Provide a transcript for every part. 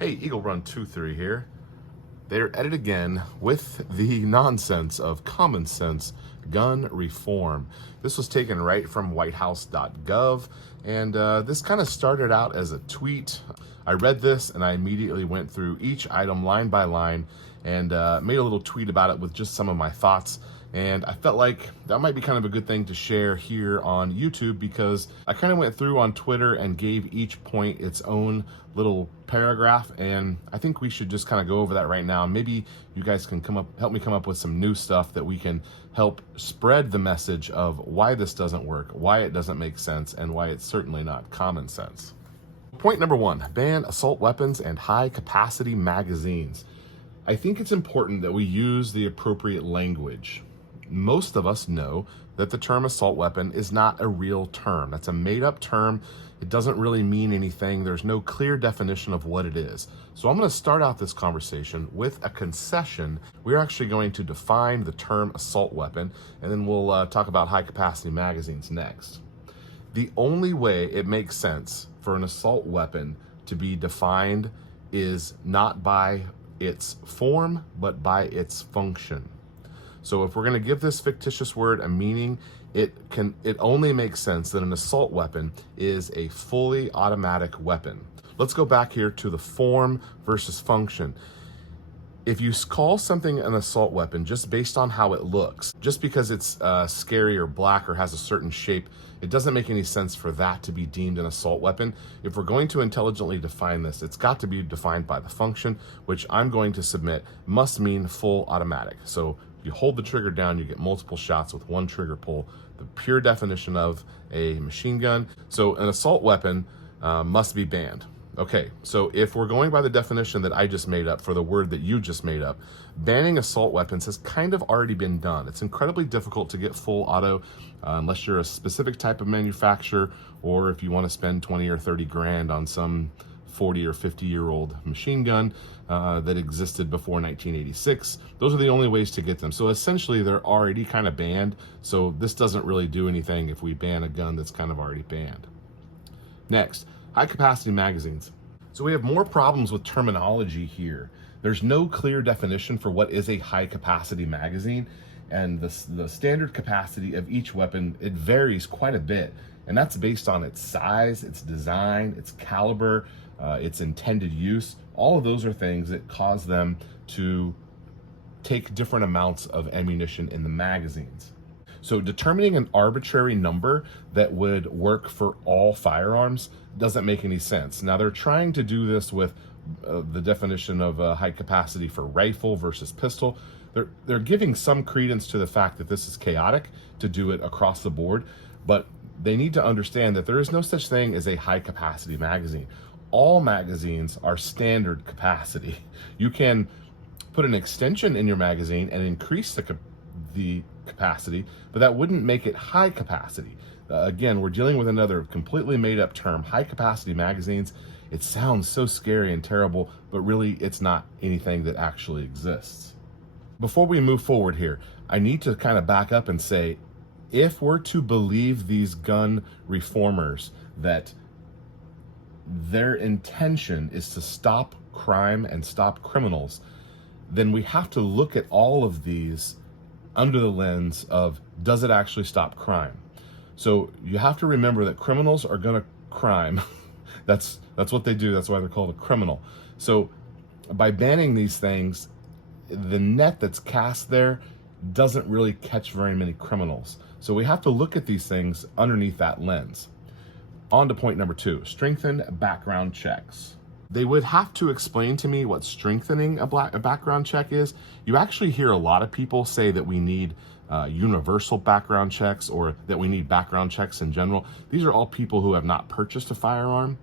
Hey, Eagle Run 23 here. They're at it again with the nonsense of common sense gun reform. This was taken right from whitehouse.gov, and this kind of started out as a tweet. I read this and I immediately went through each item line by line and made a little tweet about it with just some of my thoughts. And I felt like that might be kind of a good thing to share here on YouTube, because I kind of went through on Twitter and gave each point its own little paragraph, and I think we should just kind of go over that right now. Maybe you guys can help me come up with some new stuff that we can help spread the message of why this doesn't work, why it doesn't make sense, and why it's certainly not common sense. Point number one, ban assault weapons and high capacity magazines. I think it's important that we use the appropriate language. Most of us know that the term assault weapon is not a real term. That's a made-up term. It doesn't really mean anything. There's no clear definition of what it is. So I'm going to start out this conversation with a concession. We're actually going to define the term assault weapon, and then we'll talk about high-capacity magazines next. The only way it makes sense for an assault weapon to be defined is not by its form, but by its function. So if we're going to give this fictitious word a meaning, it only makes sense that an assault weapon is a fully automatic weapon. Let's go back here to the form versus function. If you call something an assault weapon just based on how it looks, just because it's scary or black or has a certain shape, it doesn't make any sense for that to be deemed an assault weapon. If we're going to intelligently define this, it's got to be defined by the function, which I'm going to submit must mean full automatic. So you hold the trigger down, you get multiple shots with one trigger pull, the pure definition of a machine gun. So an assault weapon must be banned. Okay, so if we're going by the definition that I just made up for the word that you just made up, banning assault weapons has kind of already been done. It's incredibly difficult to get full auto unless you're a specific type of manufacturer, or if you want to spend 20 or 30 grand on some 40 or 50-year-old machine gun that existed before 1986. Those are the only ways to get them. So essentially they're already kind of banned. So this doesn't really do anything if we ban a gun that's kind of already banned. Next, high capacity magazines. So we have more problems with terminology here. There's no clear definition for what is a high capacity magazine, and the standard capacity of each weapon, it varies quite a bit. And that's based on its size, its design, its caliber, its intended use. All of those are things that cause them to take different amounts of ammunition in the magazines. So determining an arbitrary number that would work for all firearms doesn't make any sense. Now they're trying to do this with the definition of high capacity for rifle versus pistol. They're giving some credence to the fact that this is chaotic to do it across the board, but they need to understand that there is no such thing as a high capacity magazine. All magazines are standard capacity. You can put an extension in your magazine and increase the capacity, but that wouldn't make it high capacity. Again, we're dealing with another completely made up term, high capacity magazines. It sounds so scary and terrible, but really it's not anything that actually exists. Before we move forward here, I need to kind of back up and say, if we're to believe these gun reformers that their intention is to stop crime and stop criminals, then we have to look at all of these under the lens of, does it actually stop crime? So you have to remember that criminals are going to crime. That's what they do. That's why they're called a criminal. So by banning these things, the net that's cast there doesn't really catch very many criminals. So we have to look at these things underneath that lens. On to point number two, strengthen background checks. They would have to explain to me what strengthening a background check is. You actually hear a lot of people say that we need universal background checks, or that we need background checks in general. These are all people who have not purchased a firearm,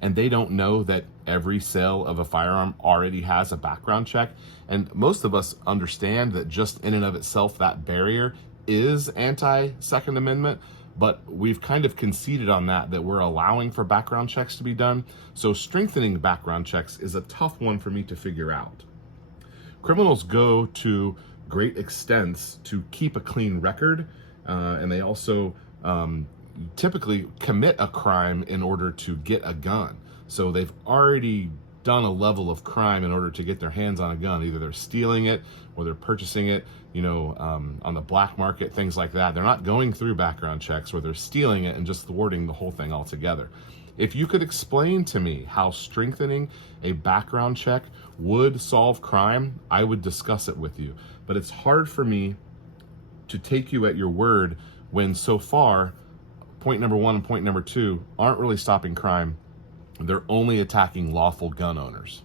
and they don't know that every sale of a firearm already has a background check. And most of us understand that just in and of itself, that barrier is anti-Second Amendment, but we've kind of conceded on that we're allowing for background checks to be done. So strengthening background checks is a tough one for me to figure out. Criminals go to great extents to keep a clean record, and they also typically commit a crime in order to get a gun. So they've already done a level of crime in order to get their hands on a gun. Either they're stealing it or they're purchasing it, on the black market, things like that. They're not going through background checks, where they're stealing it and just thwarting the whole thing altogether. If you could explain to me how strengthening a background check would solve crime, I would discuss it with you. But it's hard for me to take you at your word when so far, point number one and point number two aren't really stopping crime. They're only attacking lawful gun owners.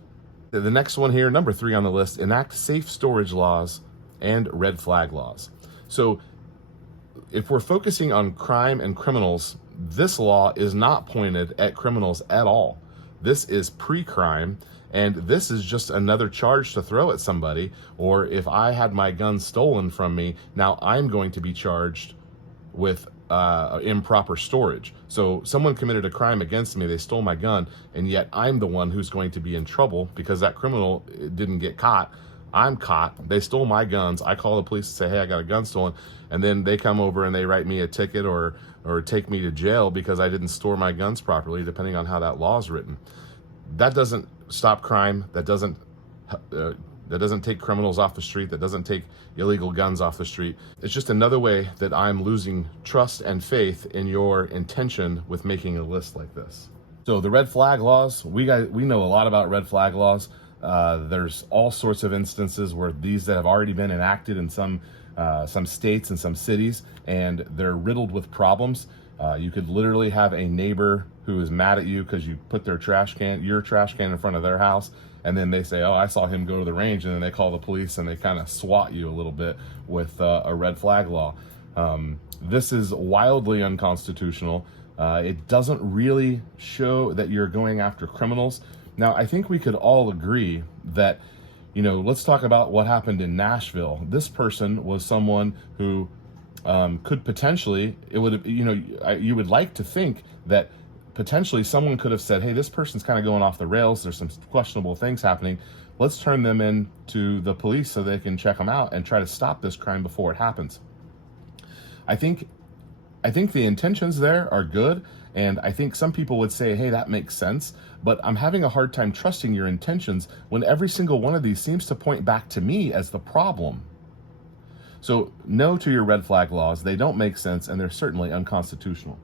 The next one here, number 3 on the list, enact safe storage laws and red flag laws. So if we're focusing on crime and criminals, this law is not pointed at criminals at all. This is pre-crime, and this is just another charge to throw at somebody. Or if I had my gun stolen from me, now I'm going to be charged with improper storage. So someone committed a crime against me, they stole my gun, and yet I'm the one who's going to be in trouble because that criminal didn't get caught. I'm caught, they stole my guns, I call the police and say, hey, I got a gun stolen, and then they come over and they write me a ticket or take me to jail because I didn't store my guns properly, depending on how that law is written. That doesn't stop crime, that doesn't take criminals off the street, that doesn't take illegal guns off the street. It's just another way that I'm losing trust and faith in your intention with making a list like this. So the red flag laws, we know a lot about red flag laws. There's all sorts of instances where these that have already been enacted in some states and some cities, and they're riddled with problems. You could literally have a neighbor who is mad at you because you put your trash can in front of their house, and then they say, oh, I saw him go to the range, and then they call the police and they kind of swat you a little bit with a red flag law. This is wildly unconstitutional. It doesn't really show that you're going after criminals. Now, I think we could all agree that, let's talk about what happened in Nashville. This person was someone who could potentially, you would like to think that potentially someone could have said, hey, this person's kind of going off the rails. There's some questionable things happening. Let's turn them in to the police so they can check them out and try to stop this crime before it happens. I think the intentions there are good, and I think some people would say, hey, that makes sense, but I'm having a hard time trusting your intentions when every single one of these seems to point back to me as the problem. So no to your red flag laws. They don't make sense, and they're certainly unconstitutional.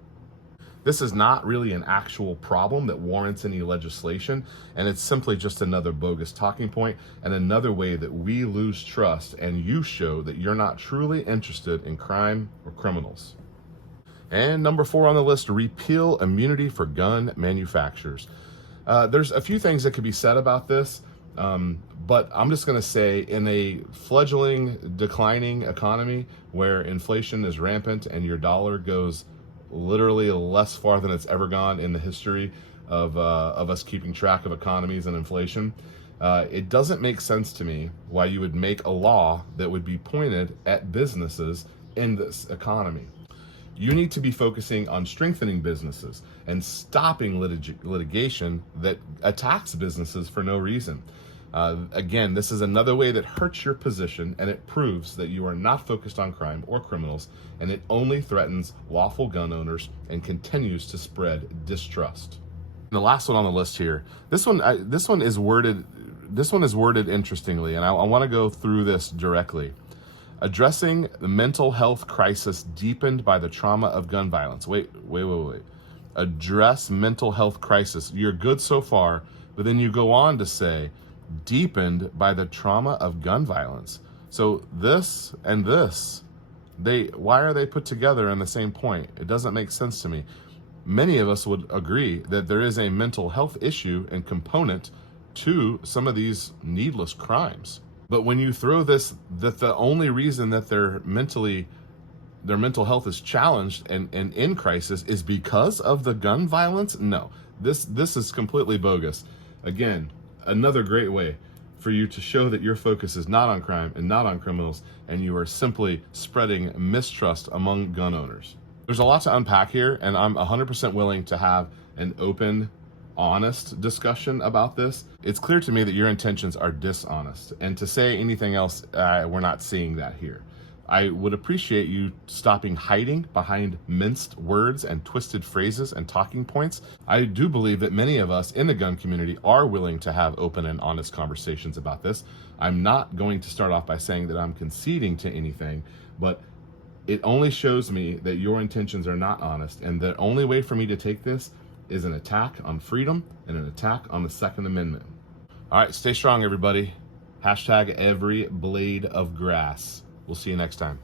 This is not really an actual problem that warrants any legislation, and it's simply just another bogus talking point and another way that we lose trust and you show that you're not truly interested in crime or criminals. And number 4 on the list, repeal immunity for gun manufacturers. There's a few things that could be said about this, but I'm just going to say, in a fledgling, declining economy where inflation is rampant and your dollar goes literally less far than it's ever gone in the history of us keeping track of economies and inflation, it doesn't make sense to me why you would make a law that would be pointed at businesses in this economy. You need to be focusing on strengthening businesses and stopping litigation that attacks businesses for no reason. Again, this is another way that hurts your position, and it proves that you are not focused on crime or criminals, and it only threatens lawful gun owners and continues to spread distrust. And the last one on the list here, this one is worded interestingly, and I want to go through this directly. Addressing the mental health crisis deepened by the trauma of gun violence. Wait. Address mental health crisis. You're good so far, but then you go on to say, deepened by the trauma of gun violence. So this and this, why are they put together in the same point? It doesn't make sense to me. Many of us would agree that there is a mental health issue and component to some of these needless crimes. But when you throw this, that the only reason that their mental health is challenged and in crisis is because of the gun violence, no, this is completely bogus. Again, another great way for you to show that your focus is not on crime and not on criminals, and you are simply spreading mistrust among gun owners. There's a lot to unpack here, and I'm 100% willing to have an open, honest discussion about this. It's clear to me that your intentions are dishonest, and to say anything else, we're not seeing that here. I would appreciate you stopping hiding behind minced words and twisted phrases and talking points. I do believe that many of us in the gun community are willing to have open and honest conversations about this. I'm not going to start off by saying that I'm conceding to anything, but it only shows me that your intentions are not honest, and the only way for me to take this is an attack on freedom and an attack on the Second Amendment. All right, stay strong, everybody. Hashtag every blade of grass. We'll see you next time.